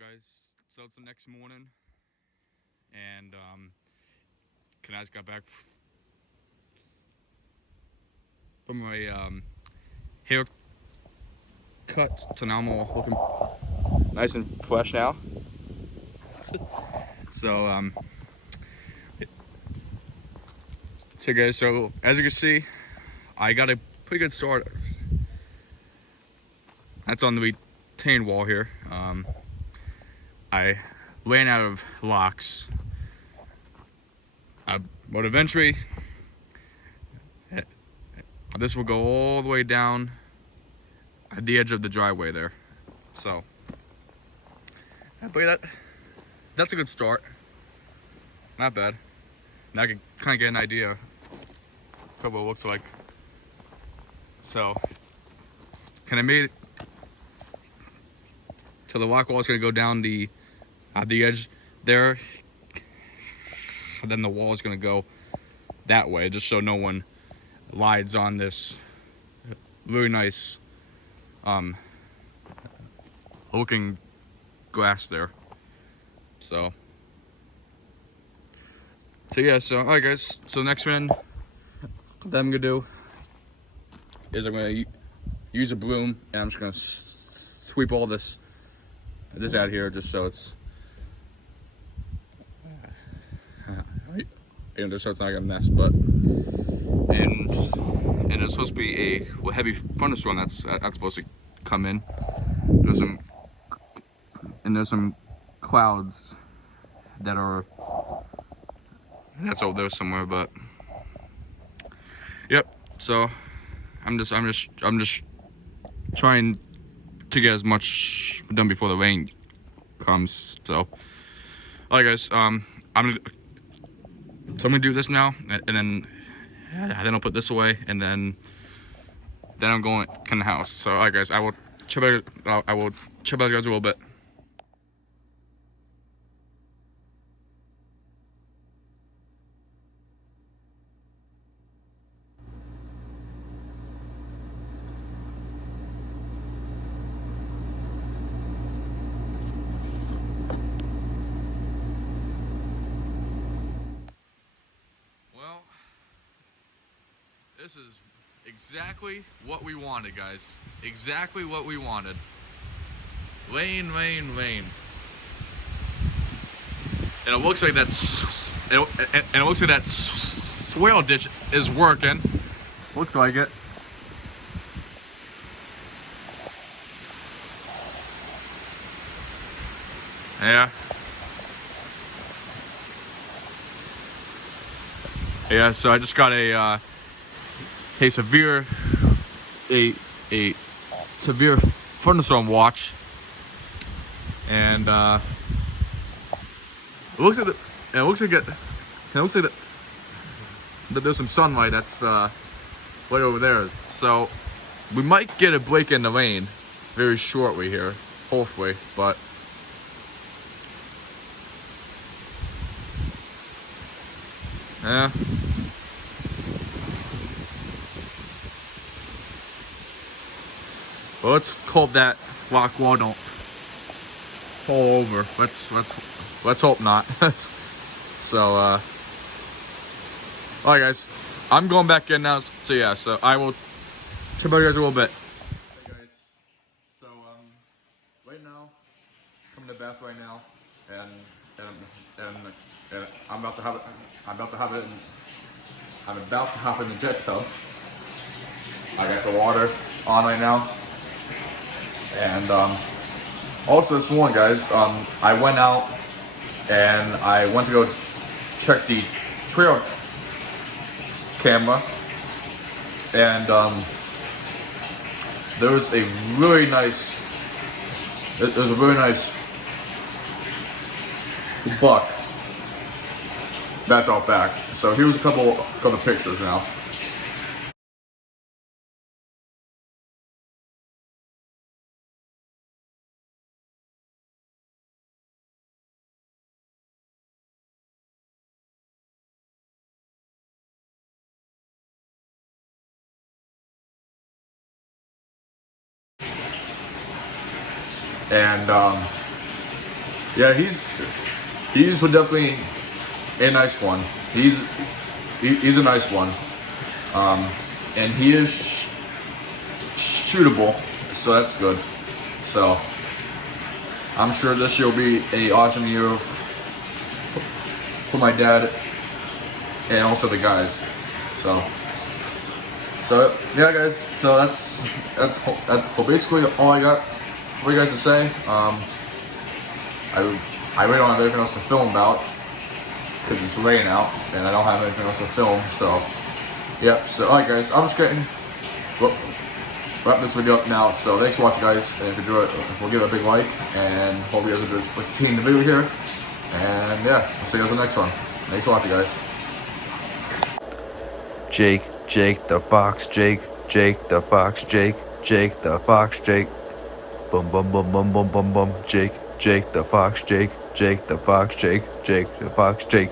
guys, so it's the next morning, and I just got back from my haircut, so now I'm all looking nice and fresh now. So so guys, so as you can see, I got a pretty good start. That's on the retaining wall here. I ran out of locks, but eventually this will go all the way down at the edge of the driveway there. So, but that's a good start. Not bad. Now I can kind of get an idea of what it looks like. So, I made it to the lock wall. It's gonna go down the edge there, and then the wall is gonna go that way, just so no one lies on this really nice looking glass there. So yeah, so alright guys, so next one that I'm gonna do is I'm gonna use a broom, and I'm just gonna sweep all this out here, just so it's just so it's not gonna mess. But and it's supposed to be a heavy thunderstorm that's supposed to come in. There's some clouds that's over there somewhere, but yep. So I'm just trying to get as much done before the rain comes. So alright guys, I'm gonna do this now, and then I'll put this away, and then I'm going to the house. So alright guys, I will chat about you guys a little bit. Well, this is exactly what we wanted, guys. Exactly what we wanted. Rain, rain, rain. And it looks like that swale ditch is working. Looks like it. Yeah. Yeah, so I just got a severe thunderstorm watch, and it looks like that there's some sunlight that's right over there. So we might get a break in the rain very shortly here, hopefully, but yeah. Well, let's hope that rock wall don't fall over. Let's hope not. So, alright guys, I'm going back in now. So yeah, so I will chat about you guys a little bit. Hey guys, so right now, I'm in the bath right now, and I'm about to have it. I'm about to hop in the jet tub. I got the water on right now. And also this morning, guys, I went out and I went to go check the trail camera, and there was a really nice buck that's out back. So here's a couple pictures now. And Yeah, he's definitely a nice one. He's a nice one. And he is shootable, so that's good. So I'm sure this year will be a awesome year for my dad and also the guys. So yeah, guys. So that's basically all I got for you guys to say. I really don't have anything else to film about because it's raining out and I don't have anything else to film. So yeah. So alright, guys. I'm just getting wrap this video up now. So thanks for watching, guys. And if you enjoyed it, we'll give it a big like and hope you guys enjoyed seeing the video here. And yeah, I'll see you guys in the next one. Thanks for watching, guys. Jake the Fox, Jake the Fox, Jake the Fox, Jake. Bum bum bum bum bum bum bum. Jake the Fox, Jake the Fox, Jake the Fox, Jake.